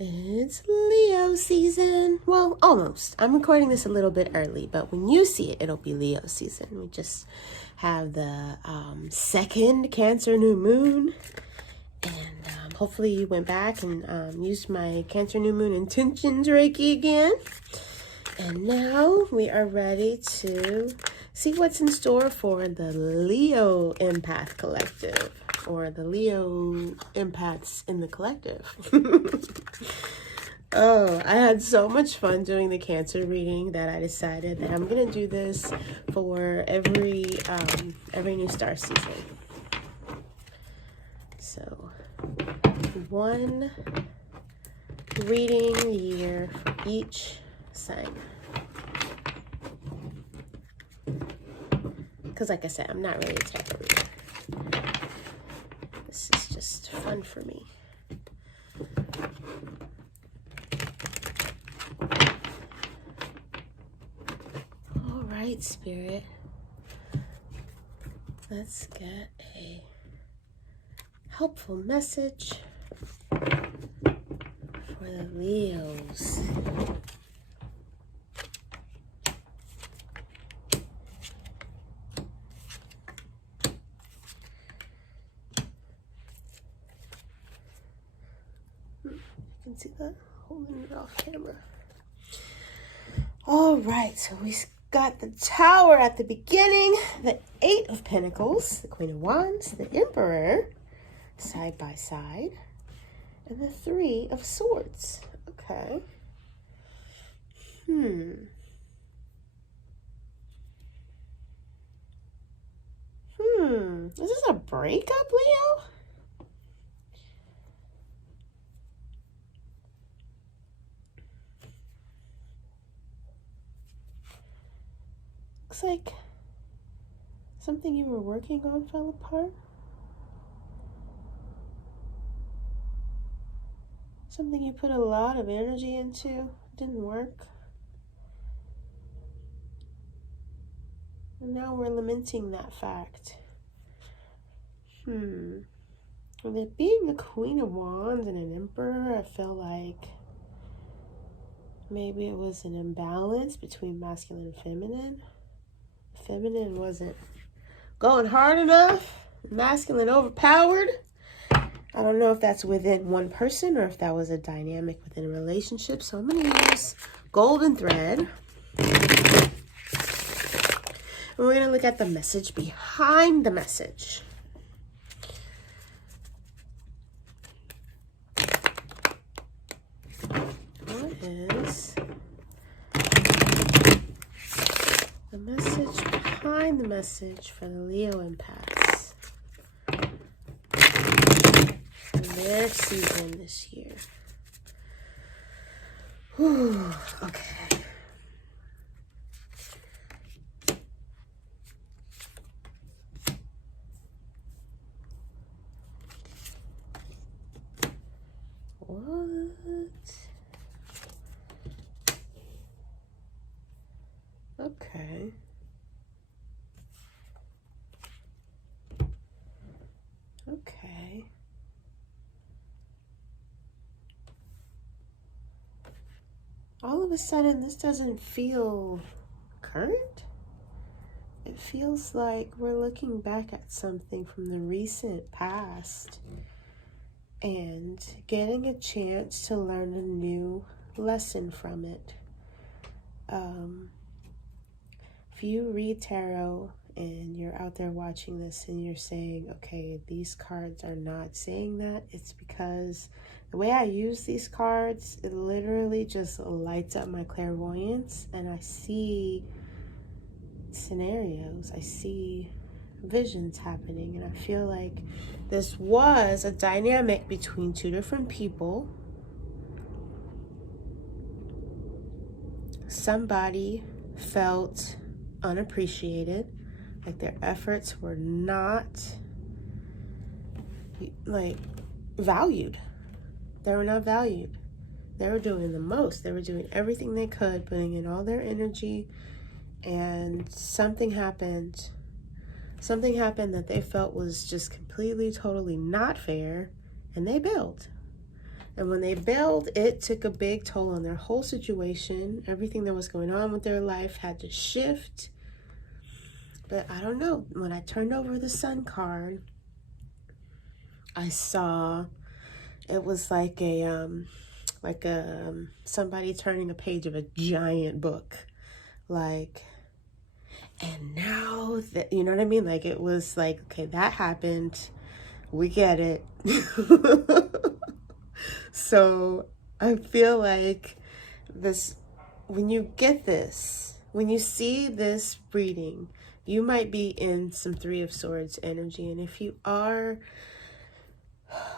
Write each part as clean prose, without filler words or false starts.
It's Leo season. Well, almost. I'm recording this a little bit early, but when you see it, it'll be Leo season. We just have the second Cancer new moon. And hopefully you went back and used my Cancer new moon intentions Reiki again. And now we are ready to see what's in store for the Leo Empath Collective, or the Leo Empaths in the collective. Oh, I had so much fun doing the Cancer reading that I decided that I'm gonna do this for every new star season. So, one reading year for each sign. Because like I said, I'm not really a tarot reader. This is just fun for me. All right, Spirit. Let's get a helpful message for the Leos. You can see that? Holding it off camera. All right, so we got the Tower at the beginning, the Eight of Pentacles, the Queen of Wands, the Emperor, side by side, and the Three of Swords. Okay. Is this a breakup, Leo? Looks like something you were working on fell apart. Something you put a lot of energy into didn't work. And now we're lamenting that fact. With it being the Queen of Wands and an Emperor, I feel like maybe it was an imbalance between masculine and feminine. Feminine wasn't going hard enough. Masculine overpowered. I don't know if that's within one person or if that was a dynamic within a relationship. So I'm going to use golden thread. And we're going to look at the message behind the message. What is the message behind the message for the Leo empaths in their season this year? Whew, okay. What? Okay. Okay. All of a sudden, this doesn't feel current. It feels like we're looking back at something from the recent past and getting a chance to learn a new lesson from it. If you read tarot and you're out there watching this and you're saying, okay, these cards are not saying that, it's because the way I use these cards, it literally just lights up my clairvoyance and I see scenarios, I see visions happening, and I feel like this was a dynamic between two different people. Somebody felt unappreciated, like their efforts were not valued. They were not valued. They were doing the most. They were doing everything they could, putting in all their energy, and something happened. Something happened that they felt was just completely, totally not fair, and they bailed. And when they bailed, it took a big toll on their whole situation. Everything that was going on with their life had to shift. But I don't know. When I turned over the Sun card, I saw it was like somebody turning a page of a giant book. Like, and now that, you know what I mean? Like, it was like, okay, that happened. We get it. So I feel like this, when you get this, when you see this reading, you might be in some Three of Swords energy. And if you are,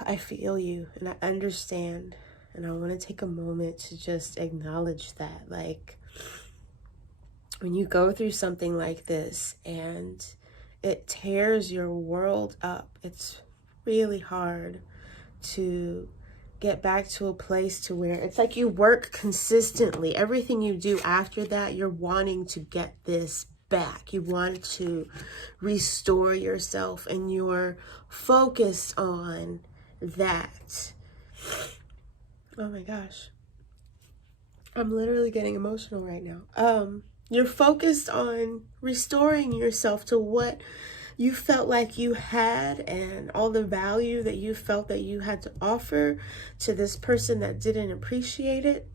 I feel you and I understand. And I want to take a moment to just acknowledge that. Like, when you go through something like this and it tears your world up, it's really hard to get back to a place to where it's like you work consistently. Everything you do after that, you're wanting to get this back. You want to restore yourself and you're focused on that. Oh my gosh. I'm literally getting emotional right now. You're focused on restoring yourself to what you felt like you had and all the value that you felt that you had to offer to this person that didn't appreciate it.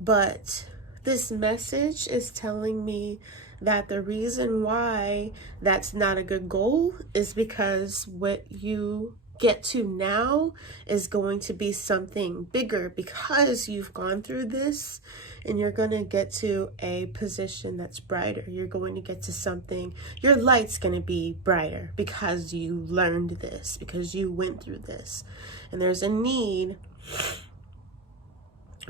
But this message is telling me that the reason why that's not a good goal is because what you get to now is going to be something bigger, because you've gone through this and you're going to get to a position that's brighter. You're going to get to something, your light's going to be brighter because you learned this, because you went through this. And there's a need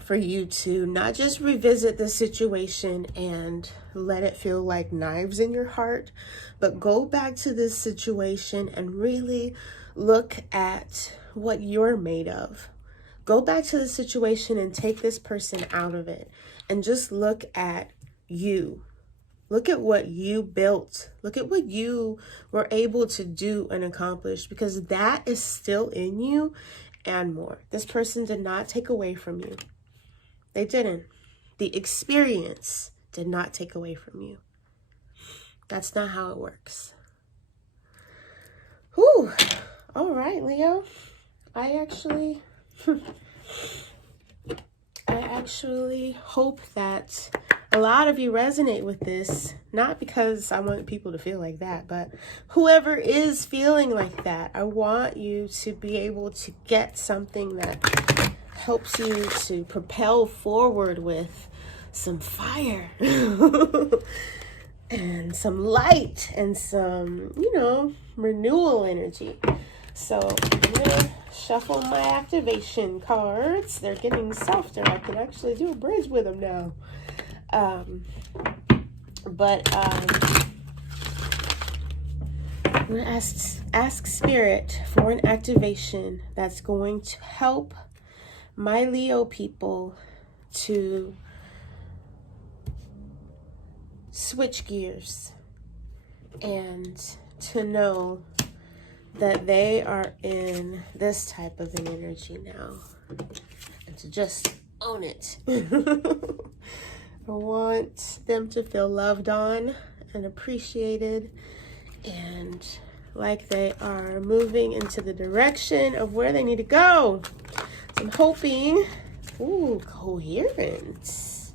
for you to not just revisit the situation and let it feel like knives in your heart, but go back to this situation and really look at what you're made of. Go back to the situation and take this person out of it and just look at you. Look at what you built. Look at what you were able to do and accomplish, because that is still in you and more. This person did not take away from you. They didn't. The experience did not take away from you. That's not how it works. Whew. All right, Leo. I actually hope that a lot of you resonate with this, not because I want people to feel like that, but whoever is feeling like that, I want you to be able to get something that helps you to propel forward with some fire and some light and some, renewal energy. So I'm gonna shuffle my activation cards. They're getting softer. I can actually do a bridge with them now. I'm gonna ask Spirit for an activation that's going to help my Leo people to switch gears and to know that they are in this type of an energy now, and to just own it. I want them to feel loved on and appreciated, and like they are moving into the direction of where they need to go. So I'm hoping, Coherence.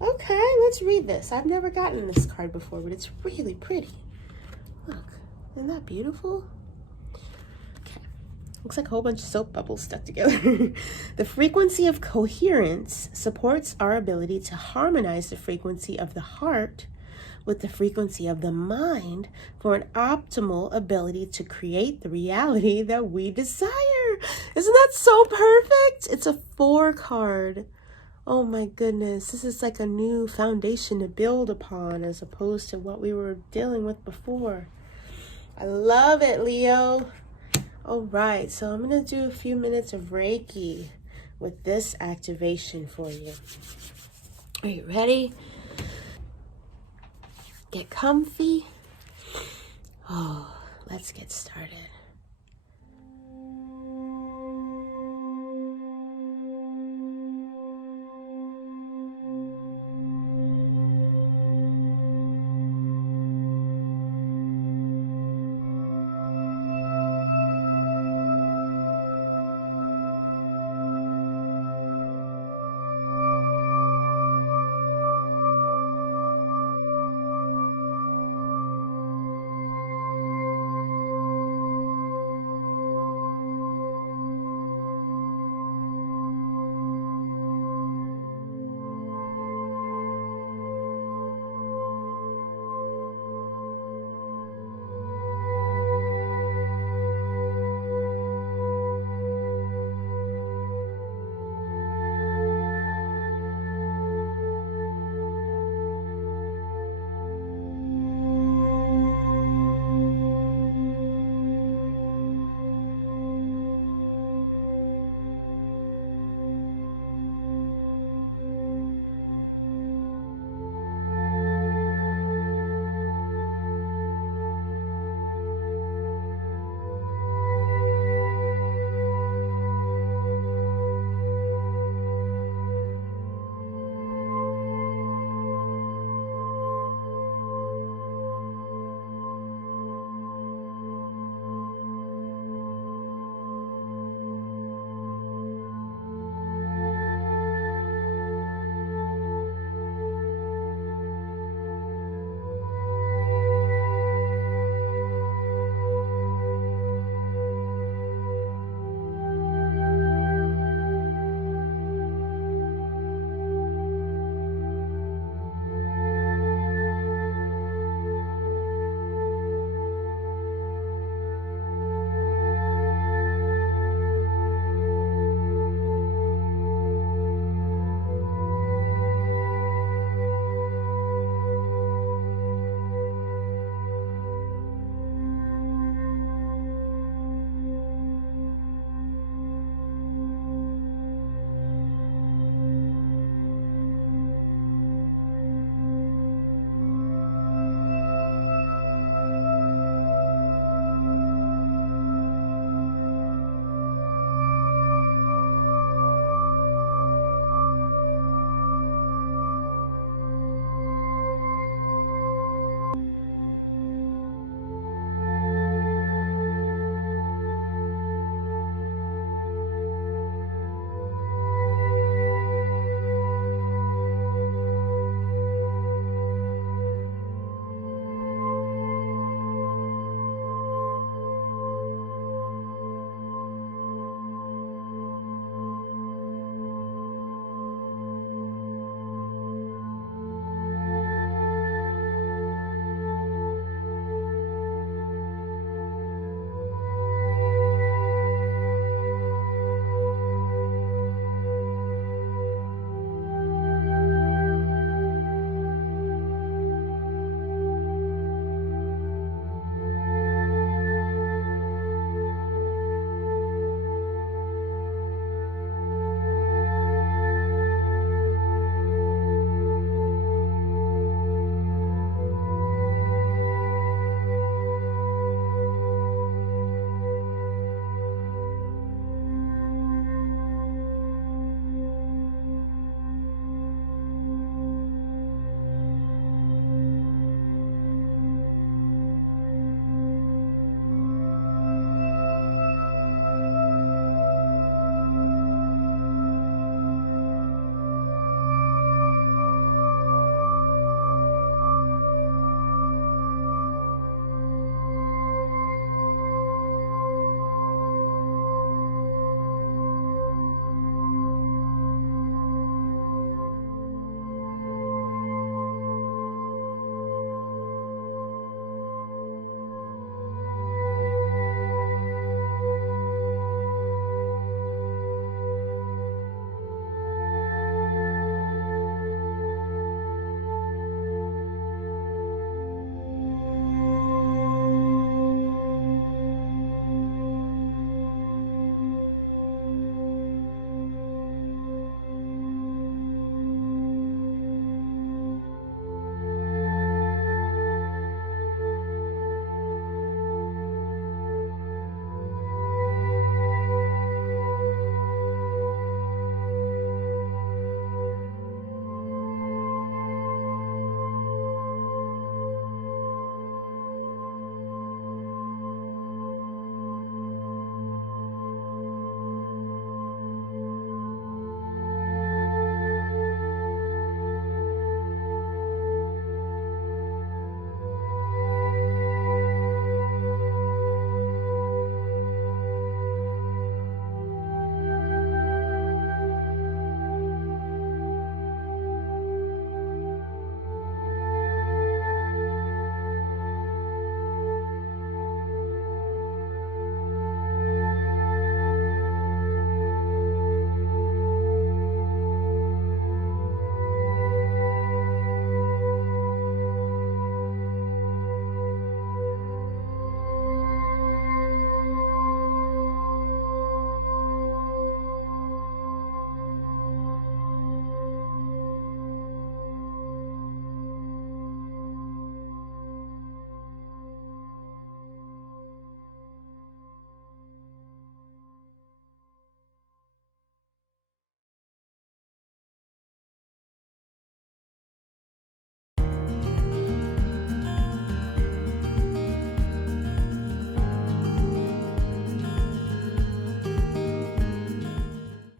Okay, let's read this. I've never gotten this card before, but it's really pretty. Look, isn't that beautiful? Looks like a whole bunch of soap bubbles stuck together. The frequency of coherence supports our ability to harmonize the frequency of the heart with the frequency of the mind for an optimal ability to create the reality that we desire. Isn't that so perfect? It's a 4 card. Oh my goodness. This is like a new foundation to build upon as opposed to what we were dealing with before. I love it, Leo. All right, so I'm going to do a few minutes of Reiki with this activation for you. Are you ready? Get comfy. Oh, let's get started.